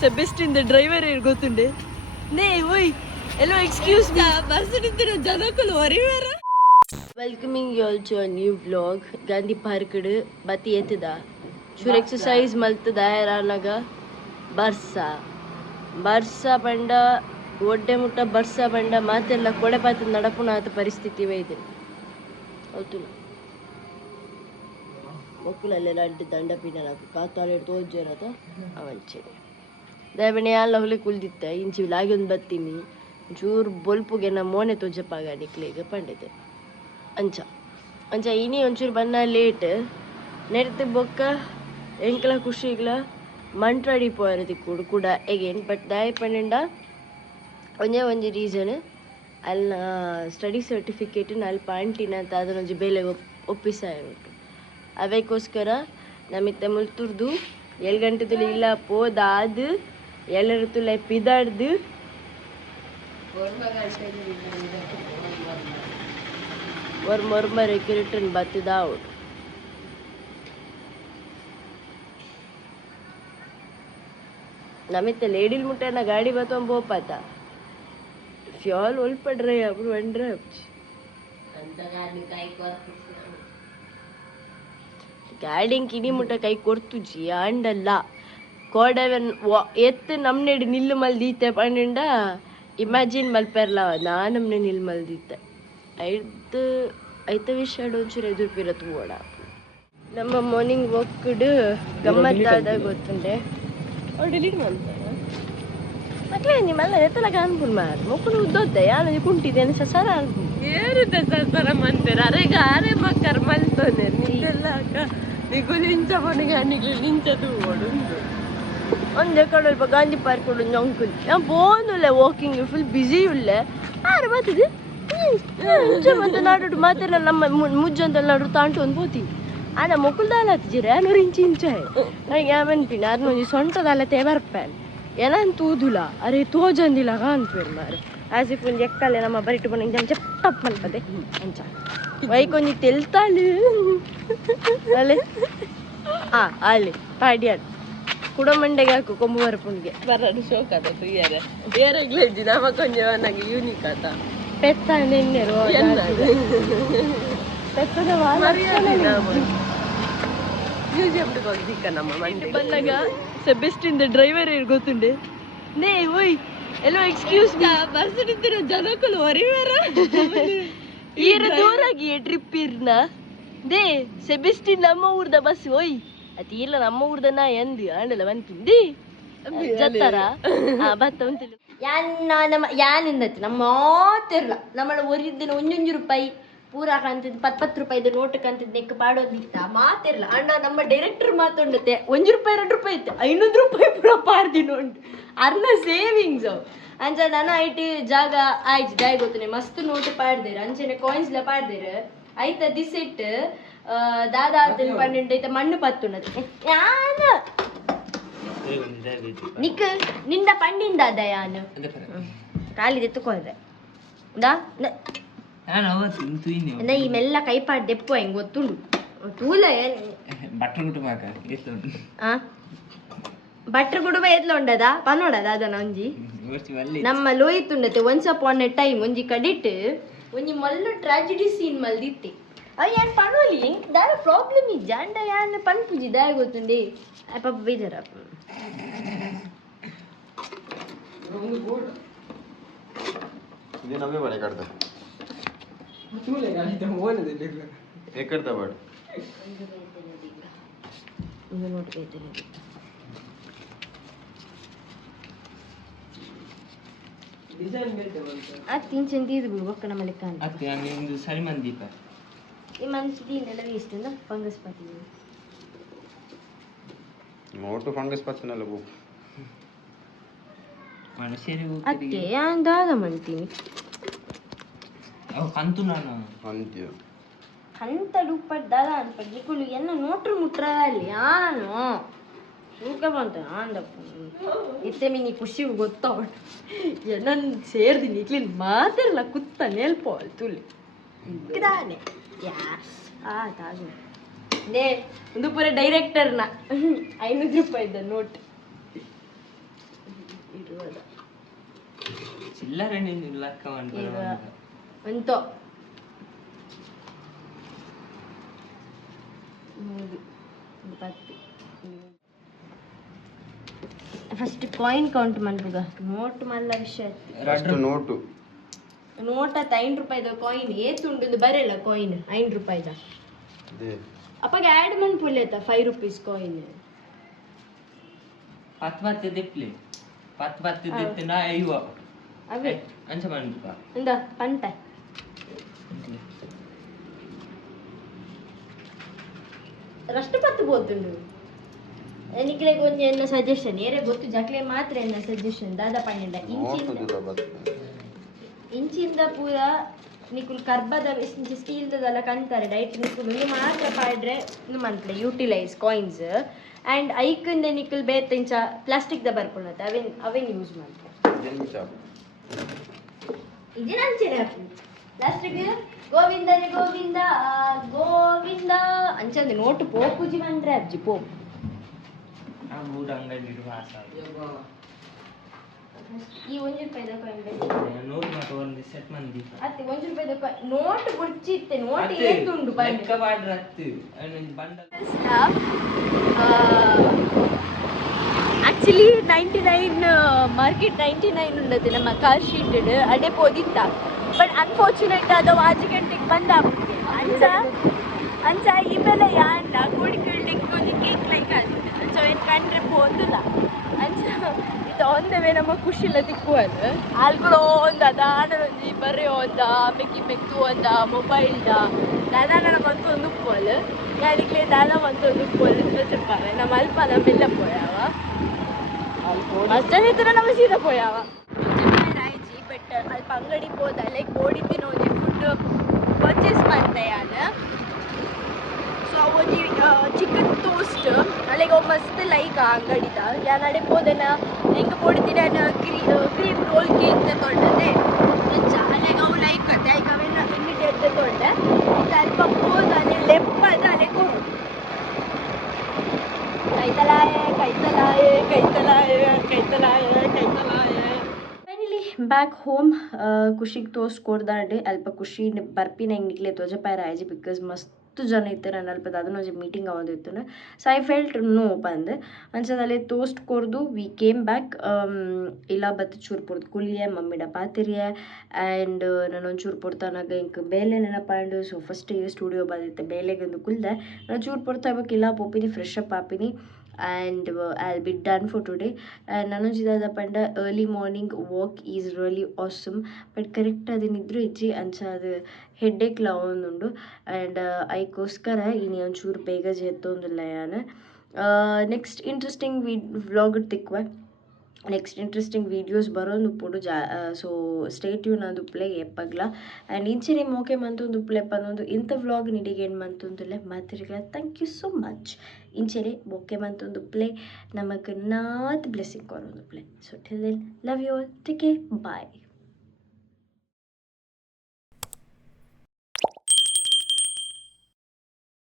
ಸೆಬೆಸ್ಟಿನ್ driver ಗೊತ್ತುಂಡೆ ನೇ ಓಯ್ ಎಲ್ಲೋ excuse me bus ನಿಂತಿರೋ ಜನಕ್ಕಲು ಹೊರಿವಾರ welcoming you all to a new vlog Gandhi park ಬತ್ತಿ ಎತ್ತದ ಚೂರು ಎಕ್ಸಸೈಸ್ ಮಲ್ತದ ಯಾರನಾಗ ಬರ್ಸ ಪಂಡ ಒಡ್ಡೆ ಮುಟ್ಟ ಬರ್ಸ ಪಂಡ ಮಾತೆಲ್ಲ ಕೊಡೆ ಪಾತ ನಡಪುನಾತ ಪರಿಸ್ಥಿತಿ ಇದೆ ಹೌದು ಮಕ್ಕಳಲ್ಲೆಲ್ಲ ಅಡ್ಡ ದಂಡ ಪಿನ್ನಲಾಕ ಕಾತಾಲೆ ತೋಜರತ ಅವಂಚೆ ದಯಬಣೆ ಎಲ್ಲ ಹೊಲಿ ಕುಲ್ದಿತ್ತೆ ಇಂಚಿ ಲಾಗಿ ಒಂದು ಬತ್ತೀನಿ ಚೂರು ಬೊಲ್ಪುಗೆ ನಮ್ಮ ಮೋನೆ ತೋಜಪ್ಪಾಗ ನಿಕ್ಲಿಗೆ ಪಂಡಿದೆ ಅಂಚ ಇನಿ ಒಂಚೂರು ಬನ್ನ ಲೇಟ್ ನೆಡ್ತು ಬೊಕ್ಕ ಎಂಕ್ಲ ಖುಷಿಗ್ಲ ಮಂಟ್ರಾಡಿ ಪೋಯರದಿ ಕೂಡ ಎಗೇನ್ ಬಟ್ ದಾಯ ಪಂಡ ಒಂದೇ ರೀಸನ್ ಅಲ್ಲಿ ಸ್ಟಡಿ ಸರ್ಟಿಫಿಕೇಟ್ ಅಲ್ಲಿ ಪಾಂಟಿನ ಅಂತ ಅದನ್ನೊಂದು ಬೇಲೆ ಒಪ್ಪಿಸಾಯ ಉಂಟು ಅವಕ್ಕೋಸ್ಕರ ನಮಿತ್ತ ಮುಲ್ತುರ್ದು 7 ಗಂಟೆದಲ್ಲಿ ಇಲ್ಲ ಪೋದಾದು ಎಲ್ಲರ ತುಲೆ ಪಿದಾಡ್ದು ಮೊರ್ಮರೆ ರಿಟರ್ನ್ ಬತ್ತದ ಅವಳು ನಮಿತ್ತ ಲೇಡಿಲ್ ಮುಟ್ಟನ ಗಾಡಿ ಬತ್ತೊಂದು ಬೋಪಾತ ಫ್ಯಾಲ್ ಒಲ್ಪಡ್ರೆ ಅಬ್ರು ಅಂಡ್ರೆ ಗಾಡಿಂಗ್ ಕಿಡಿ ಮುಟ್ಟ ಕೈ ಕೊರ್ತುಜಿ ಅಂಡಲ್ಲ ಕೋಡವನ್ ಎತ್ತು ನಮ್ನೆಡಿ ನಿಲ್ಲು ಮಲ್ದೀತೆ ಪಂಡ ಇಮ್ಯಾಜಿನ್ ಮಲ್ಪೆರ್ಲ ನಾನಮ್ನೆ ನಿಲ್ ಮಲ್ದೀತೆ ಐತ ವಿಷಯ ಒಂಚೂರು ಎದುರ್ಪಿರತ್ತು ಓಡ ನಮ್ಮ ಮಾರ್ನಿಂಗ್ ವಾಕ್ಡ್ ಗಮ್ಮತ್ತಾದ ಗೊತ್ತುಂಡೆ ಅವ್ರು ಡಿಲೀಟ್ ಮಾಡ್ತಾರೆ ಮಕ್ಕಳೇ ನಿಮ್ಮೆಲ್ಲ ಎತ್ತಲ ಕಾಣ್ಬೋದು ಮಾರು ಮಕ್ಕಳು ಉದ್ದೋದ್ದೆ ಯಾರು ಕುಂಟಿದ್ದೇನೆ ಸಸಾರ ಏರುತ್ತೆ ಸಸಾರ ಮಂತೀರ ಅರೆಗ ಅರೆ ಮಕ್ಕರ್ ಮಲ್ತೋನೆ ನೀವೆಲ್ಲ ಅಕ್ಕ ನಿಗು ನಿಂಚ ಮನೆಗೆ ಹಣ್ಣಿಗೆ ನಿಂಚದು ಓಡುಂದು ಒಂದೇ ಕಡೆ ಗಾಂಧಿ ಪಾರ್ಕ್ ಒಂದು ಅಂಕುಲ್ ನಾನು ಬೋನುಲ್ಲ ವಾಕಿಂಗ್ ಫುಲ್ ಬ್ಯುಸಿ ಉಳ್ಳೆ ಆರು ಬರ್ತದೆ ಮತ್ತೆ ನಾಡು ಮಾತೆಲ್ಲ ನಮ್ಮ ಮುಜ್ಜಂತೆಲ್ಲ ನಾಡು ತಾಂಟು ಒಂದು ಹೋತೀನಿ ಆನ ಮೊಕ್ಕಲ್ದಾಲ ಹತ್ತಿರ ನೂರು ಇಂಚ ನನಗೆ ಯಾವನ್ಪಿನ ಅದನ್ನೊಂದು ಸೊಂಟದಲ್ಲ ತೇವರ್ಪೇನ್ ಏನಂತ ತೂದುಲ ಅರೆ ತೋಜಂದಿಲ್ಲ ಕಾನ್ಪೇರು ಮಾರು ಆಸ್ ಇಫ್ ಒಂದು ಎಕ್ಕಲೆ ನಮ್ಮ ಬರಿಟ್ಟು ಬಂದು ಚೆಪ್ಪಪ್ ಮಲ್ಪದೆ ಅಂಚ ವೈಕೊಂಜಿ ತೆಲ್ತಾಳು ಅಲ್ಲೇ ಅಲ್ಲಿ ಪಾಡ್ಯಾಡು ಕುಡಮಂಡೆಗೆ ಹಾಕು ಕೊಂಬು ಬರಪುಣ್ಗೆ ಬರೋದು ಶೋಕ್ ಅದ ಪ್ರಿಯರೇ ಬೇರೆಗ್ಲಜ್ಜಿ ನಮ್ಮ ಕೊಂಚ ನನಗೆ ಯೂನಿಕ್ ಆತ ಪೆತ್ತ ನಿನ್ನೆರು ಪೆತ್ತದ ಮ್ಯೂಸಿಯಂಗೆ ಹೋಗಿದ್ದ ನಮ್ಮ ಮಂಡಿ ಬಂದಾಗ ಸೆಬೆಸ್ಟಿನ್ ಡ್ರೈವರ್ ಗೊತ್ತುಂಡೆ ನೇ ಓಯ್ ಎಲ್ಲೋ ಎಕ್ಸ್ಕ್ಯೂಸ್ ಮೀ ಬಸ್ ನಿಂತಿರೋ ಜನಕ್ಕಲು ಹೊರಿವಾರ ಈರ ದೂರಾಗಿ ಟ್ರಿಪ್ ಇರ್ನ ದೇ ಸೆಬೆಸ್ಟಿನ್ ನಮ್ಮ ಊರ್ದ ಬಸ್ ಓಯ್ ಅದು ಇಲ್ಲ ನಮ್ಮ ಊರ್ದನ ಎಂದು ಆಂಡಲ ಬಂತಿಂದಿ ಜತ್ತಾರ ಬತ್ತ ಉಂತಿಲ್ಲ ಯಾನಿಂದತಿ ನಮ್ಮ ಮಾತಿರ್ಲ நம்மள ஒரு ದಿನ 1 ರೂಪಾಯಿ ಪೂರಾ ಕಾಂತಿದ್ 10 ರೂಪಾಯಿದ ನೋಟ್ ಕಾಂತಿದ್ ನೆಕ್ ಪಾಡೋದಿತ್ತ ಮಾತಿರ್ಲ ಅಣ್ಣ ನಮ್ಮ ಡೈರೆಕ್ಟರ್ ಮಾತೊಂಡತೆ 1 ರೂಪಾಯಿ 2 ರೂಪಾಯಿ ಇತ್ತು 500 ರೂಪಾಯಿ ಪೂರಾ ಪಾಡ್ದಿನ ಉಂಟು ಅರ್ನ ಸೇವಿಂಗ್ಸ್ ಅಂಚ ನನ್ನ ಐಟಿ ಜಾಗ ಆಯ್ತು ದಾಯ ಗೊತ್ತನೆ ಮಸ್ತ್ ನೋಟ್ ಪಾಡ್ದೇರ ಅಂಚನೆ ಕಾಯಿನ್ಸ್ ಲ ಪಾಡ್ದೇರ ಐತ ದಿಸಿಟ್ ದಾದಾ ಅದನ್ನ ಪನ್ನೆಂಡು ಐತ ಮಣ್ಣು ಪತ್ತುಂಡದು ಯಾನ ನಿಕ್ ನಿಂದ ಪಂಡಿಂದ ದಯಾನು ಕಾಲಿ ಎತ್ತುಕೊಂಡ್ರೆ ಈ ಮೆಲ್ಲ ಕೈ ಪಾಡ್ ದೆಪ್ಪು ಹೆಂಗ್ ಗೊತ್ತುಂಡು ತೂಲ ಬಟ್ರು ಕುಡುಬ ಎದ್ಲೊಂಡದ ಪನ್ನೋಡದ ಅದನ್ನ ಒಂಜಿ ನಮ್ಮ ಲೋಯಿತುಂಡತೆ ಒನ್ಸ್ ಅಪಾನ್ ಎ ಟೈಮ್ ಒಂಜಿ ಕಡಿಟ್ ಒಂಜಿ ಮಲ್ಲು ಟ್ರಾಜಿಡಿ ಸೀನ್ ಮಲ್ದಿತ್ತೆ ಏನ್ ಪಣೋಲಿ ಹೆಂಗ್ ದಾರ ಪ್ರಾಬ್ಲಮ್ ಇಜ್ಜ ಅಂಡ ಯಾನ್ ಪನ್ಪುಜಿ ದಾಯ ಗೊತ್ತುಂಡೆ ಪಾಪ ಬೇಜಾರ ಇದು ನಮ್ಮೇ ಬಳೆ ಕಡ್ದ ತೂಲೆ ಗಾಳಿತ ಮೋನದೆ ಲಿರ್ಲ ಏಕರ್ತ ಬಾಡ ಇದು ನೋಡಿ ಬೇತನೆ ಡಿಸೈನ್ ಬೇತೆ ಬಂತ ಆ ತಿಂಚಂದಿ ಇದು ಬಕ್ಕ ನಮ್ಮ ಲೆಕ್ಕ ಅಂತ ಅತ್ತೆ ನಾನು ಒಂದು ಸರಿ ಮಂದೀಪ ಈ ಮನ್ಸಿದಿ ನೆಲ ವೇಸ್ಟ್ ಅಂದ ಫಂಗಸ್ ಪಾತಿ ನೋಟು ಫಂಗಸ್ ಪಚ್ಚನಲ್ಲ ಬು ಮನುಷ್ಯರು ಅತ್ತೆ ಅಂದಾದ ಮಂತೀನಿ ಅವ ಕಂತು ನಾನು ಅಂತ್ಯ ಕಂತ ಡುಪ್ಪಡ್ದಾದ ಅನ್ಪಡ್ಲಿಕ್ಕುಲು ಎನ್ನ ನೋಟ್ರು ಮುಟ್ರ ಅಲ್ಲಿ ಯಾನು ತೂಕ ಬಂತ ಆಂದಪ್ಪ ಇತ್ತೆ ಮಿನಿ ಖುಷಿ ಗೊತ್ತಾವ ಏನನ್ ಸೇರ್ದಿನಿ ಇಕ್ಲಿನ್ ಮಾತೆಲ್ಲ ಕುತ್ತ ನೆಲ್ಪೋಲ್ ತುಲಿ ಇದಾನೆ ಯಾಸ್ ಆತಾಗ ನೇ ಒಂದು ಪೂರ ಡೈರೆಕ್ಟರ್ನ 500 ರೂಪಾಯಿದ ನೋಟ್ ಚಿಲ್ಲರೆ ನೀನು ಲೆಕ್ಕ ಈಗ ಮಾಡ್ತಾರೆ ಎಂತೋ ಫಸ್ಟ್ ಕಾಯಿನ್ ಕೌಂಟ್ ಮಾಡ್ಬೋದ ನೋಟ್ ಮಲ್ಲ ವಿಷಯ ನೋಟ್ ಆತ 5 ರೂಪಾಯಿದ ಕಾಯಿನ್ ಏತುಂಡು ಬರಲ್ಲ ಕಾಯಿನ್ 5 ರೂಪಾಯಿದ ಅಪ್ಪಗೆ ಆ್ಯಡ್ ಮನ್ಪುಲ್ಲೆ ಆಯ್ತಾ 5 ರೂಪೀಸ್ ಕಾಯಿನ್ ಪತ್ತು ದಿಪ್ಲಿ ಪತ್ತು ದಿತ್ತಿನ ಅಯ್ಯೋ ಅವೇ ಅಂಚ ಮಾಡ್ಬೇಕು ಇಂದ ಪಂಟ ರಷ್ಟು ಪತ್ತು ಬೋತುಂಡು ನಿಕ್ಲೆಗ್ ಒಂಜಿ ಎನ್ನ ಸಜೆಷನ್ ಏರೆ ಗೊತ್ತು ಜಕ್ಲೆ ಮಾತ್ರ ಎನ್ನ ಸಜೆಷನ್ ದಾದ ಪನ್ನೆಂಡ ಇಂಚಿಂದ ಪೂರ ನಿಕುಲ್ ಕರ್ಬದ ಸ್ಟೀಲ್ದಲ್ಲ ಕಂತಾರೆ ಡೈಟ್ ನಿಕುಲ್ ಒಂದು ಮಾತ್ರ ಪಾಡ್ರೆ ಇದು ಮಂತ್ಲೆ ಯೂಟಿಲೈಸ್ ಕಾಯಿನ್ಸ್ ಆ್ಯಂಡ್ ಐಕಂದೆ ನಿಕುಲ್ ಬೇತ ಇಂಚ ಪ್ಲಾಸ್ಟಿಕ್ದ ಬರ್ಕೊಳತ್ತೆ ಅವೇನು ಯೂಸ್ ಮಾಡ್ತಾರೆ ಇದೇನು ಅಂಚೆನೆ ಪ್ಲಾಸ್ಟಿಕ್ ಗೋವಿಂದನೇ ಗೋವಿಂದ ಗೋವಿಂದ ಅಂಚಂದೆ ನೋಟು ಪೋಪುಜಿ ಬಂದ್ರೆ ಅಜ್ಜಿ ಪೋಪು ಅಂಗಡಿ ಈ 1 ರೂಪಾಯಿದ ಕಾಯಿನ್ ನೋಟ್ ಮಾತ್ರ ಒಂದು ಸೆಟ್ ಮಂದಿ ಅತ್ತೆ 1 ರೂಪಾಯಿದ ನೋಟ್ ಬುಡ್ಚಿತ್ತೆ ನೋಟ್ ಏತುಂಡು ಲೆಕ್ಕ ಮಾಡ್ರ ಅತ್ತು ಬಂಡಲ್ ಆಕ್ಚುಲಿ 99 ಮಾರ್ಕೆಟ್ 99 ಉಂಡದು ನಮ್ಮ ಕಾರ್ ಶೀಟೆಡ್ ಅಡೆ ಪೋದಿತ್ತ ಬಟ್ ಅನ್ಫಾರ್ಚುನೇಟ್ ಅದು ಆಜು ಗಂಟೆಗೆ ಬಂದ ಅಂಚ ಈ ಮೇಲೆ ಯಾನ್ನ ಕುಡಿಕೊಳ್ಳಿಕ್ಕೆ ಒಂದು ಕೇಕ್ ಲೈಕ್ ಅದು ಅಂಚ ಏನು ಕಂಡ್ರೆ ಪೋದಿಲ್ಲ ಅಂಚ ಇದು ಒಂದವೇ ನಮ್ಮ ಖುಷಿಲ್ಲ ತಿಕ್ಕುವದು ಆಲ್ಗಳು ಒಂದು ಅದಾನೊಂದು ಬರ್ರಿ ಒಂದ ಮೆಕ್ಕು ಒಂದ ಮೊಬೈಲ್ದ ದಾದಾನ ಮಂತೊಂದು ಉಪ್ಪೋಲು ಯಾರಿಗೆ ದಾದ ಮಂತೊಂದು ಉಪ್ಪೋಲು చెప్పాలి ನಮ್ಮ ಅಲ್ಪ ನಮ್ಮೆಲ್ಲ ಪೋಯಾವ ಮಸ್ತ್ ಜನ ಇದ್ರೆ ನಮ್ಮ ಸೀದಾ ಪೋಯಾವ ರಾಯ್ಜಿ ಬಟ್ ಅಲ್ಪ ಅಂಗಡಿ ಹೋದ ಲೈಕ್ ಓಡಿದ್ದಿನ ಒಂದು ಫುಡ್ ಪರ್ಚೇಸ್ ಮಾಡ್ತೆ ಯಾನು ಸೊ ಒಂದು ಚಿಕನ್ ಟೋಸ್ಟ್ ಅಲ್ಲಿಗೆ ಮಸ್ತ್ ಲೈಕ್ ಆ ಅಂಗಡಿದ ಯಾನು ಅಡೆ ಹೋದನ ಹೆಂಗೆ ಓಡಿದ್ದೀನಿ ಕ್ರೀಮ್ ರೋಲ್ ಕೇಕ್ ತೊಗೊಂಡೆ ಅಲ್ಲಿಗೆ ಅವು ಲೈಕ್ ಅತ್ತೆ ಈಗ ಅವೆಲ್ಲ ಇಮಿಡಿಯೇಟ್ ತೊಗೊಂಡೆ ಇದು ಅಲ್ಪ ಹೋದ ಅಲ್ಲಿ ಲೆಪ್ಪದ ಅಲ್ಲೇ ಕೊಡು ಫೈನಲಿ ಬ್ಯಾಕ್ ಹೋಮ್ ಖುಷಿಗೆ ತೋರ್ಸ್ ಕೊಡ್ದಾಂಡೆ ಅಲ್ಪ ಖುಷಿ ಬರ್ಪಿನ ಹೆಂಗೆ ನಿಕ್ಲೆ ತೋಜಪಾಯ ರಾಯ್ಜಿ ಬಿಕಾಸ್ ಮಸ್ತ್ ಜನ ಇತ್ತು ನಾನು ಅಲ್ಪ ಅದನ್ನ ಮೀಟಿಂಗ್ ಆಗೋದಿತ್ತು ಸೊ ಐ ಫೆಲ್ಟ್ ನೋ ಬಂದು ಅಂಚದಲ್ಲಿ ತೋಸ್ಟ್ ಕೊರ್ದು ವಿ ಕೇಮ್ ಬ್ಯಾಕ್ ಇಲ್ಲ ಬತ್ತು ಚೂರು ಪೊರ್ದು ಕುಲಿಯೆ ಮಮ್ಮಿಡ ಪಾತಿರಿಯೆ ಆ್ಯಂಡ್ ನಾನು ಒಂಚೂರು ಪೊಡ್ತಾನಾಗ ಇಂಕ ಬೇಲೆ ನೆನಪಾಂಡು ಸೊ ಫಸ್ಟ್ ಸ್ಟುಡಿಯೋ ಬಂದಿತ್ತೆ ಬೇಲೆಗೊಂದು ಕುಲ್ದೆ ನಾನು ಚೂರು ಪೊಡ್ತಾ ಇಲ್ಲ ಪೋಪಿನಿ ಫ್ರೆಶ್ ಅಪ್ ಆಪಿನಿ and I'll be done for today and nanonjidada panda early morning walk is really awesome but correct adinidru ichi ancha adu headache la onundu and aikoskara ini onchuru bega jettondilla yana next interesting vlog tikva next interesting videos ಬರೋದು ಪುಡು so stay tune ಅದು ಪ್ಲೇ ಎಪ್ಪಗ್ಲ and ಇಂಚಿನ ಮೋಕೆ ಮಂತೊಂದು ಪ್ಲೇ ಪನ್ನೊಂದು ಇಂಥ ವ್ಲಾಗ್ ನಿಡಿಗೇನು ಮಂತೊಂದುಲ್ಲೆ ಮಾತಿರ್ಗಳ ಥ್ಯಾಂಕ್ ಯು ಸೋ ಮಚ್ ಇಂಚೆನೆ ಮೋಕೆ ಮಂತೊಂದು ಪ್ಲೇ ನಮಗೆ ನಾತ್ ಬ್ಲೆಸ್ಸಿಂಗ್ ಕೊರೊಂದು ಪ್ಲೇ so till then love you all take care bye